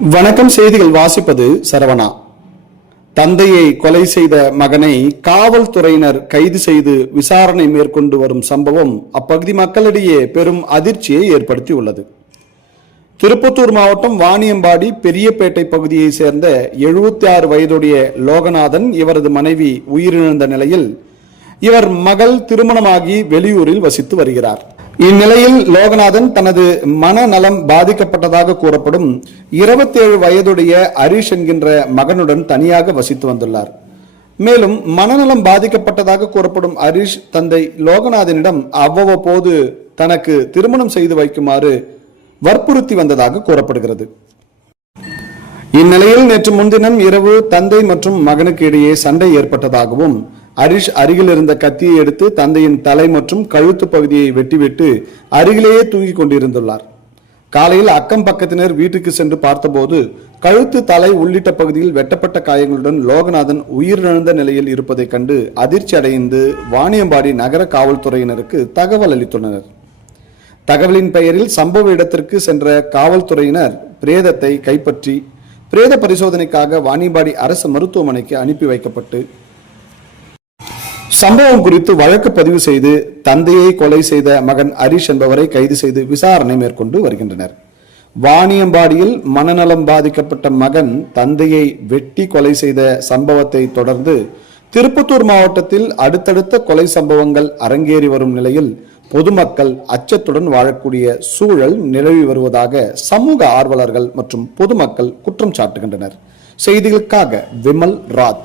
வணக்கம். செய்திகள் வாசிப்பது சரவணா. தந்தையை கொலை செய்த மகனை காவல்துறையினர் கைது செய்து விசாரணை மேற்கொண்டு வரும் சம்பவம் அப்பகுதி மக்களிடையே பெரும் அதிர்ச்சியை ஏற்படுத்தியுள்ளது. திருப்பத்தூர் மாவட்டம் வாணியம்பாடி பெரியப்பேட்டை பகுதியை சேர்ந்த 76 வயதுடைய லோகநாதன் இவரது மனைவி உயிரிழந்த நிலையில் இவர் மகள் திருமணமாகி வெளியூரில் வசித்து வருகிறார். இந்நிலையில் லோகநாதன் தனது மனநலம் பாதிக்கப்பட்டதாக கூறப்படும் 27 வயதுடைய ஹரிஷ் என்கின்ற மகனுடன் தனியாக வசித்து வந்துள்ளார். மேலும் மனநலம் பாதிக்கப்பட்டதாக கூறப்படும் ஹரிஷ் தந்தை லோகநாதனிடம் அவ்வப்போது தனக்கு திருமணம் செய்து வைக்குமாறு வற்புறுத்தி வந்ததாக கூறப்படுகிறது. இந்நிலையில் நேற்று முன்தினம் இரவு தந்தை மற்றும் மகனுக்கு இடையே சண்டை ஏற்பட்டதாகவும் ஹரிஷ் அருகில் இருந்த கத்தியை எடுத்து தந்தையின் தலை மற்றும் கழுத்து பகுதியை வெட்டிவிட்டு அருகிலேயே தூங்கிக் கொண்டிருந்துள்ளார். காலையில் அக்கம் பக்கத்தினர் வீட்டுக்கு சென்று பார்த்தபோது கழுத்து, தலை உள்ளிட்ட பகுதியில் வெட்டப்பட்ட காயங்களுடன் லோகநாதன் உயிரிழந்த நிலையில் இருப்பதை கண்டு அதிர்ச்சி அடைந்து வாணியம்பாடி நகர காவல்துறையினருக்கு தகவல் அளித்துள்ளனர். தகவலின் பெயரில் சம்பவ இடத்திற்கு சென்ற காவல்துறையினர் பிரேதத்தை கைப்பற்றி பிரேத பரிசோதனைக்காக வாணியம்பாடி அரசு மருத்துவமனைக்கு அனுப்பி வைக்கப்பட்டு சம்பவம் குறித்து வழக்கு பதிவு செய்து தந்தையை கொலை செய்த மகன் ஹரிஷ் என்பவரை கைது செய்து விசாரணை மேற்கொண்டு வருகின்றனர். வாணியம்பாடியில் மனநலம் பாதிக்கப்பட்ட மகன் தந்தையை வெட்டி கொலை செய்த சம்பவத்தை தொடர்ந்து திருப்பத்தூர் மாவட்டத்தில் அடுத்தடுத்த கொலை சம்பவங்கள் அரங்கேறி வரும் நிலையில் பொதுமக்கள் அச்சத்துடன் வாழக்கூடிய சூழல் நிலவி வருவதாக சமூக ஆர்வலர்கள் மற்றும் பொதுமக்கள் குற்றம் சாட்டுகின்றனர். செய்திகளுக்காக விமல் ராஜ்.